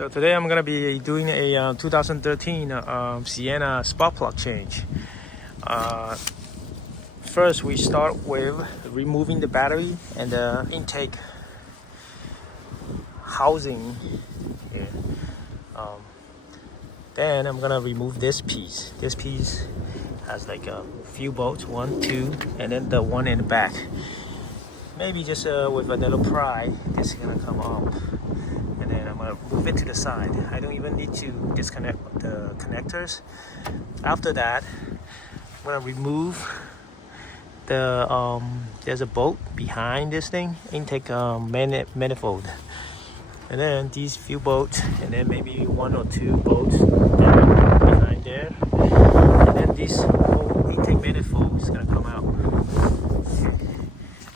So today I'm gonna be doing a 2013 Sienna spark plug change. First we start with removing the battery and the intake housing here. Then I'm gonna remove this piece. This piece has like a few bolts, 1, 2, and then the one in the back. Maybe just with a little pry, this is gonna come off. And then I'm gonna move it to the side. I don't even need to disconnect the connectors. After that, I'm gonna remove the there's a bolt behind this thing, intake manifold. And then these few bolts, and then maybe 1 or 2 bolts down behind there. And then this whole intake manifold is gonna come out.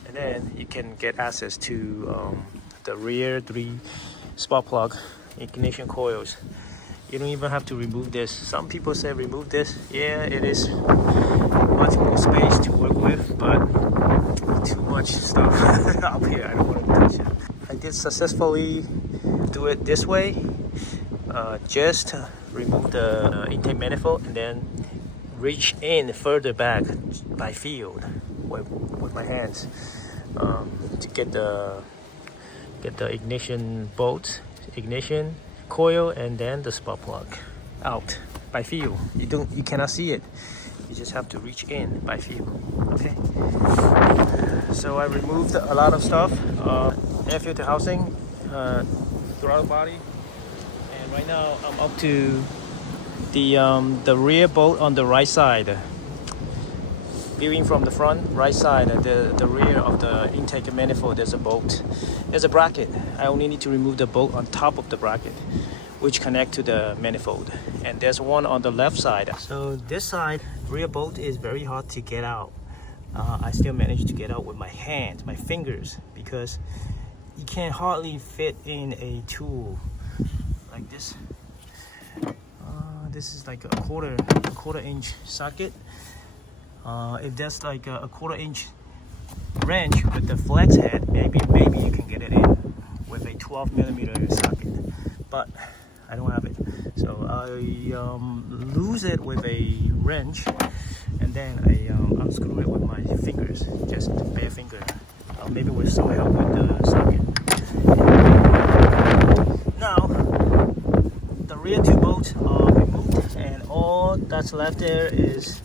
And then you can get access to the rear 3 spark plug ignition coils. You don't even have to remove this. Some people say remove this. Yeah, it is much more space to work with, but too much stuff up here. I don't want to touch it. I did successfully do it this way. Just remove the intake manifold and then reach in further back by feel with my hands to get the ignition bolt, ignition coil, and then the spark plug out by feel. You cannot see it. You just have to reach in by feel. Okay. So I removed a lot of stuff. Air filter housing, throttle body, and right now I'm up to the rear bolt on the right side. Viewing from the front, right side, the rear of the intake manifold, there's a bolt. There's a bracket. I only need to remove the bolt on top of the bracket, which connect to the manifold. And there's one on the left side. So this side, rear bolt is very hard to get out. I still managed to get out with my hands, my fingers, because you can hardly fit in a tool like this. This is like a quarter inch socket. If there's like a quarter-inch wrench with the flex head, maybe you can get it in with a 12mm socket, but I don't have it. So I lose it with a wrench, and then I unscrew it with my fingers, just bare finger, maybe with some help with the socket. Now the rear 2 bolts are removed, and all that's left there is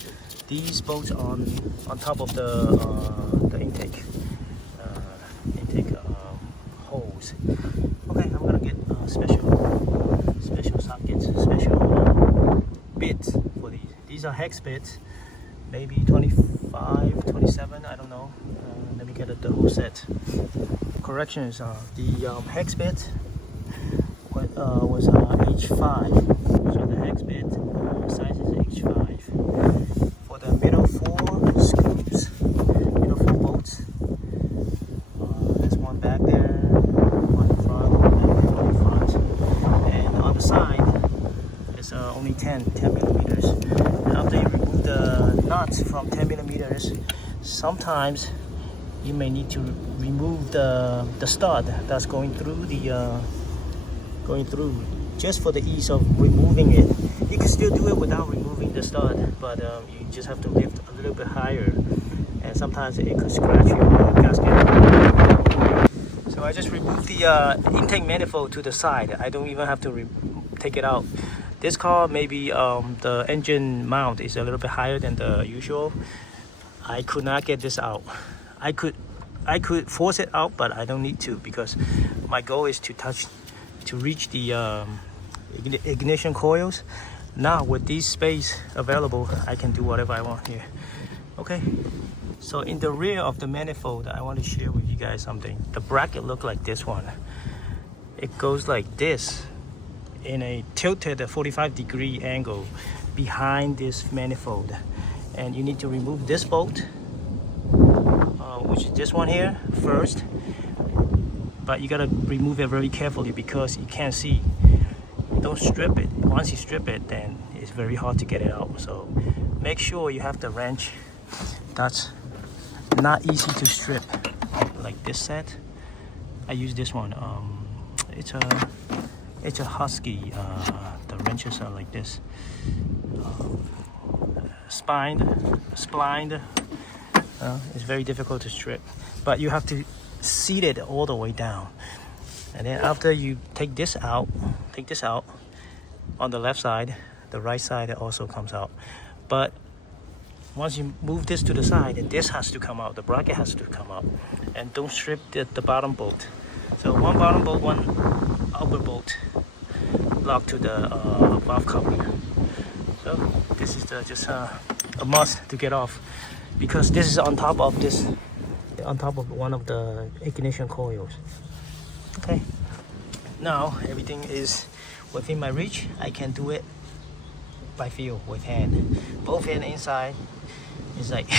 these bolts on top of the intake holes. Okay, I'm gonna get special sockets, special bits for these. These are hex bits, maybe 25, 27, I don't know. Let me get the whole set. Corrections, the hex bit was H5, so the hex bit size is H5. The middle 4 screws, middle 4 bolts. There's one back there, one in front, one in front, and on the side it's only 10mm. And after you remove the nuts from 10mm, sometimes you may need to remove the stud that's going through just for the ease of removing it. You can still do it without removing the stud, but you just have to lift a little bit higher, and sometimes it could scratch your gasket. So I just removed the intake manifold to the side. I don't even have to take it out. This car, maybe the engine mount is a little bit higher than the usual. I could not get this out. I could force it out, but I don't need to, because my goal is to reach the ignition coils. Now with this space available, I can do whatever I want here. Okay, so in the rear of the manifold, I want to share with you guys something. The bracket look like this one. It goes like this in a tilted 45-degree angle behind this manifold, and you need to remove this bolt, which is this one here first, but you gotta remove it very carefully because you can't see. Don't strip it. Once you strip it, then it's very hard to get it out. So make sure you have the wrench. That's not easy to strip. Like this set, I use this one. It's a It's a Husky. The wrenches are like this. Splined. It's very difficult to strip, but you have to seat it all the way down. And then after you take this out on the left side, the right side also comes out. But once you move this to the side, this has to come out, the bracket has to come out. And don't strip the bottom bolt. So one bottom bolt, one upper bolt lock to the valve cover. So this is just a must to get off, because this is on top of one of the ignition coils. Okay, now everything is within my reach. I can do it by feel with hand. Both hand inside is like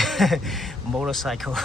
motorcycle